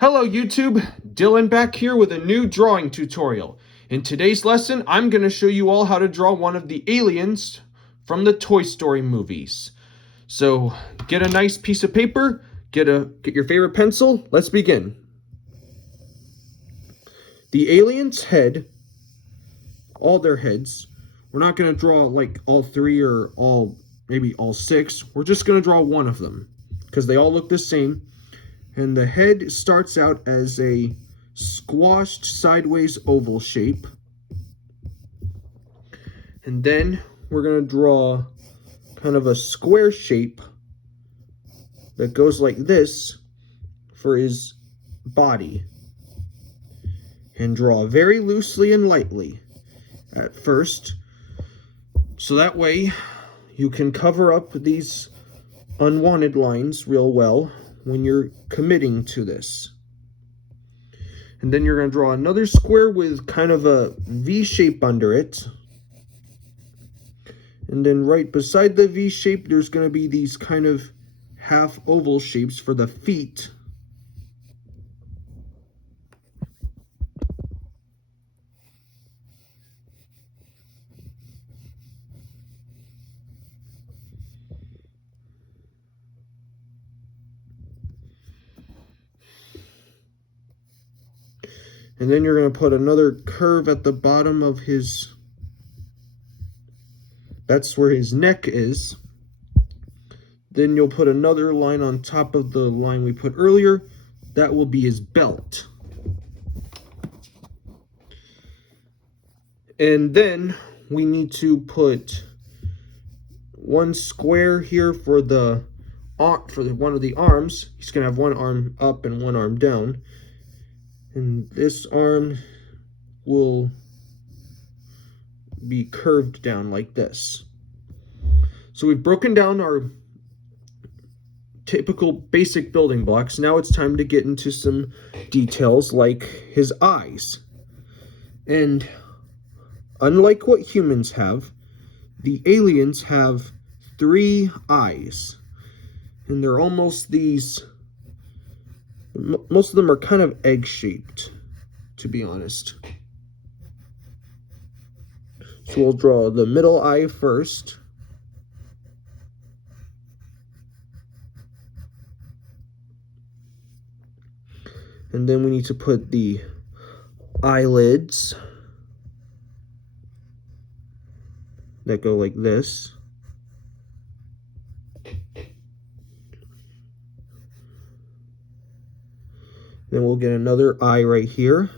Hello YouTube, Dylan back here with a new drawing tutorial. In today's lesson, I'm going to show you all how to draw one of the aliens from the Toy Story movies. So get a nice piece of paper, get your favorite pencil, let's begin. The alien's head, all their heads, we're not going to draw like all three or maybe all six, we're just going to draw one of them because they all look the same. And the head starts out as a squashed sideways oval shape. And then we're going to draw kind of a square shape that goes like this for his body. And draw very loosely and lightly at first. So that way you can cover up these unwanted lines real well when you're committing to this. And then you're going to draw another square with kind of a V shape under it. And then right beside the V shape, there's going to be these kind of half oval shapes for the feet. And then you're going to put another curve at the bottom of his, that's where his neck is. Then you'll put another line on top of the line we put earlier. That will be his belt. And then we need to put one square here for one of the arms. He's going to have one arm up and one arm down. And this arm will be curved down like this. So we've broken down our typical basic building blocks. Now it's time to get into some details like his eyes. And unlike what humans have, the aliens have 3 eyes. And they're almost these... most of them are kind of egg-shaped, to be honest. So we'll draw the middle eye first. And then we need to put the eyelids that go like this. Then we'll get another eye right here.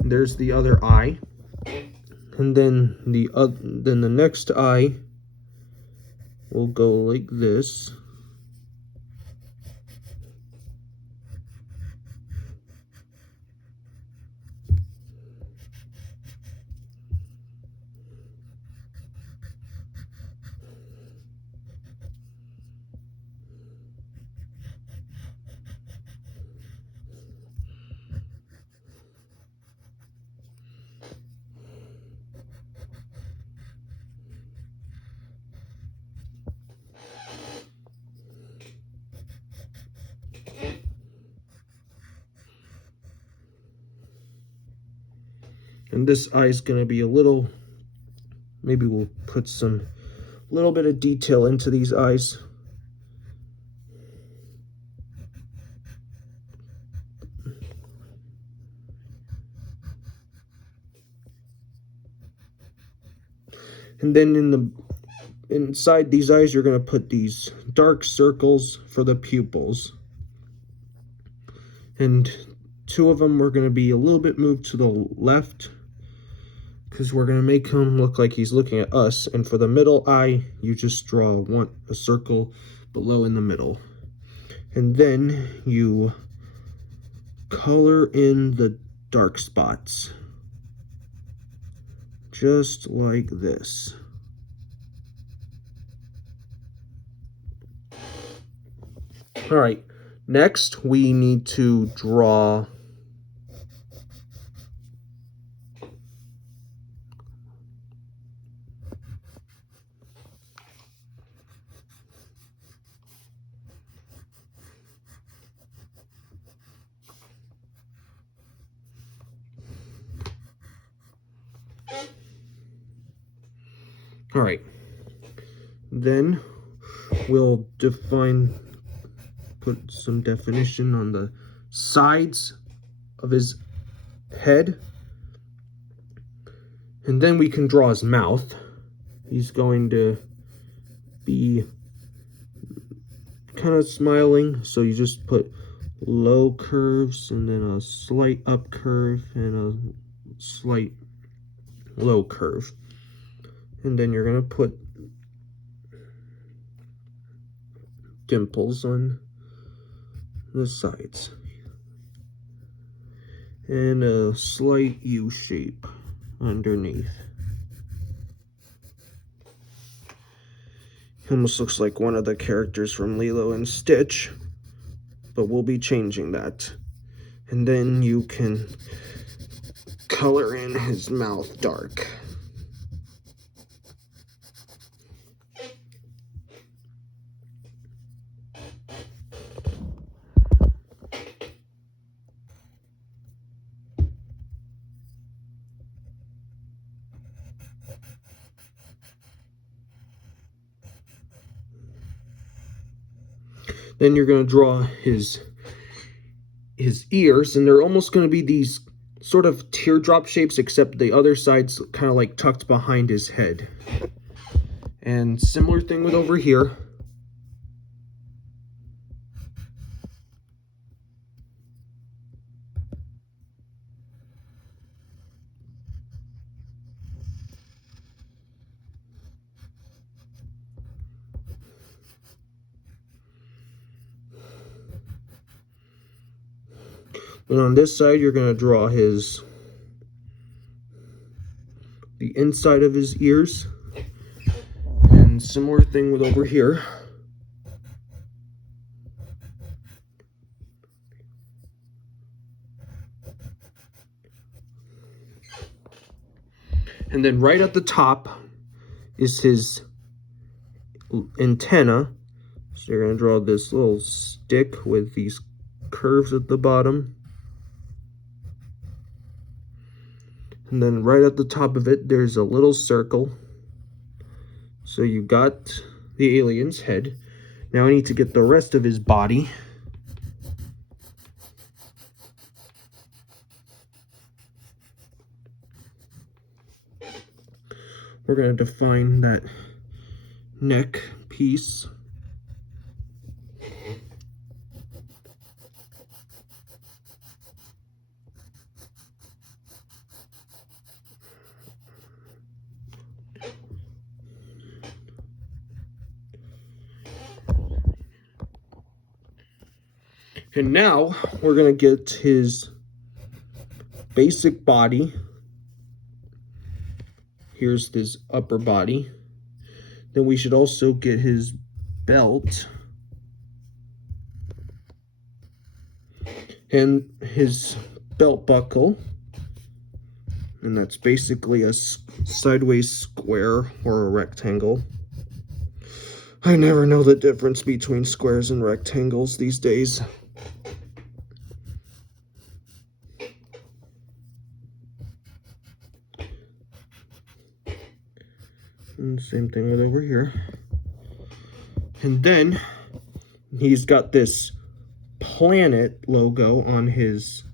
There's the other eye. And then the next eye will go like this. And this eye is going to be a little, maybe we'll put some little bit of detail into these eyes. And then inside these eyes, you're going to put these dark circles for the pupils. And 2 of them are going to be a little bit moved to the left, because we're going to make him look like he's looking at us. And for the middle eye, you just draw a circle below in the middle. And then you color in the dark spots. Just like this. All right, next we need to draw all right, then we'll put some definition on the sides of his head, and then we can draw his mouth. He's going to be kind of smiling, so you just put low curves and then a slight up curve and a slight low curve, and then you're going to put dimples on the sides and a slight U shape underneath. Almost looks like one of the characters from Lilo and Stitch, but we'll be changing that. And then you can color in his mouth dark. Then you're going to draw his ears, and they're almost going to be these sort of teardrop shapes, except the other side's kind of like tucked behind his head. And similar thing with over here. And on this side, you're going to draw the inside of his ears. And similar thing with over here. And then right at the top is his antenna. So you're going to draw this little stick with these curves at the bottom. And then right at the top of it, there's a little circle. So you got the alien's head. Now I need to get the rest of his body. We're going to define that neck piece. And now we're going to get his basic body. Here's his upper body. Then we should also get his belt and his belt buckle. And that's basically a sideways square or a rectangle. I never know the difference between squares and rectangles these days. And same thing with over here. And then he's got this planet logo on his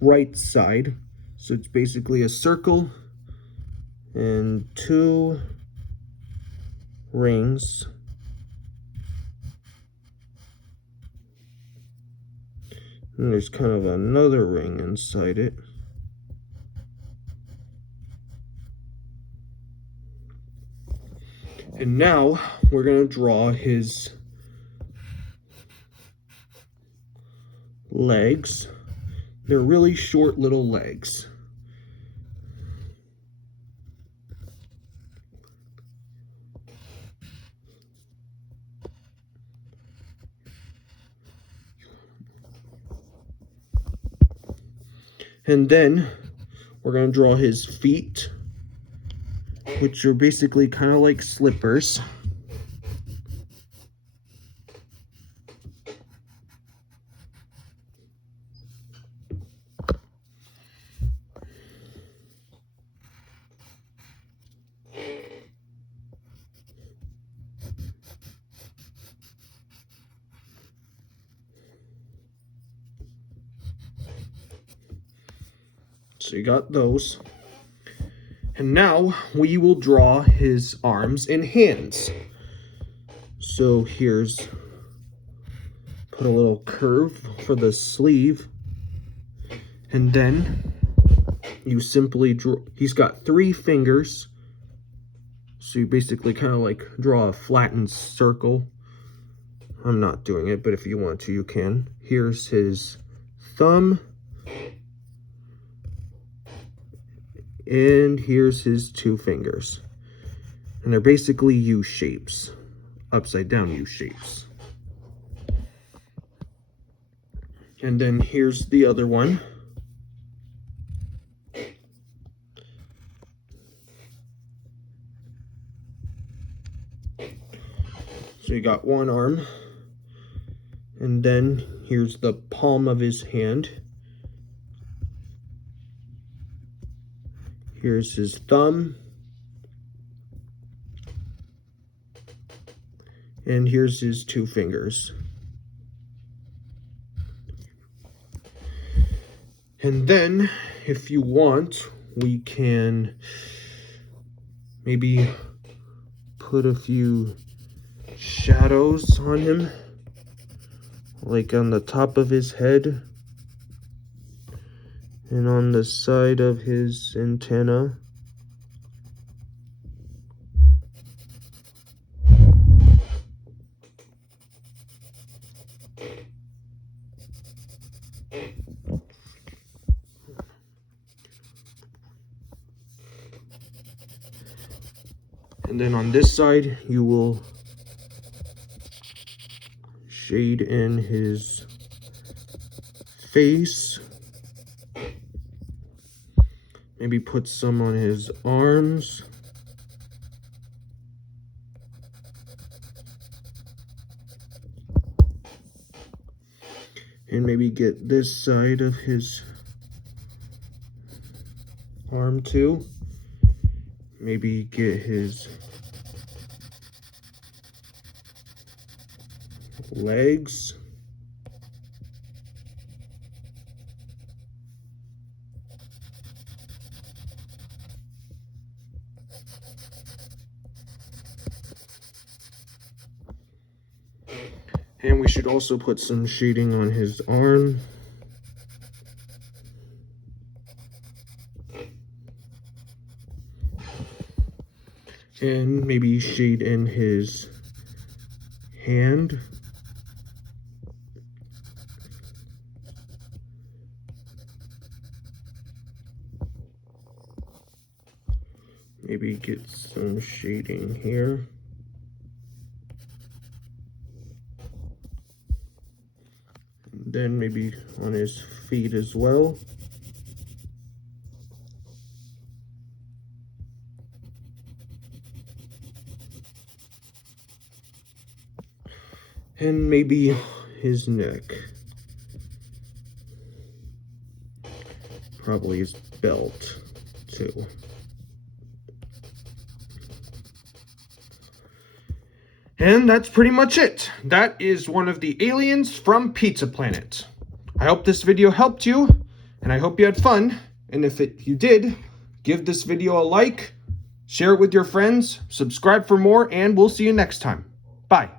right side. So it's basically a circle and two rings. And there's kind of another ring inside it. And now we're going to draw his legs. They're really short little legs. And then we're going to draw his feet, which are basically kind of like slippers. So you got those. And now we will draw his arms and hands. So here's, put a little curve for the sleeve. And then you simply draw, he's got 3 fingers. So you basically kind of like draw a flattened circle. I'm not doing it, but if you want to, you can. Here's his thumb. And here's his 2 fingers. And they're basically U shapes, upside down U shapes. And then here's the other one. So you got one arm. And then here's the palm of his hand. Here's his thumb. And here's his 2 fingers. And then, if you want, we can maybe put a few shadows on him, like on the top of his head and on the side of his antenna. And then on this side, you will shade in his face. Maybe put some on his arms. And maybe get this side of his arm too. Maybe get his legs. And we should also put some shading on his arm. And maybe shade in his hand. Maybe get some shading here. And then maybe on his feet as well. And maybe his neck. Probably his belt too. And that's pretty much it. That is one of the aliens from Pizza Planet. I hope this video helped you, and I hope you had fun. And if you did, give this video a like, share it with your friends, subscribe for more, and we'll see you next time. Bye.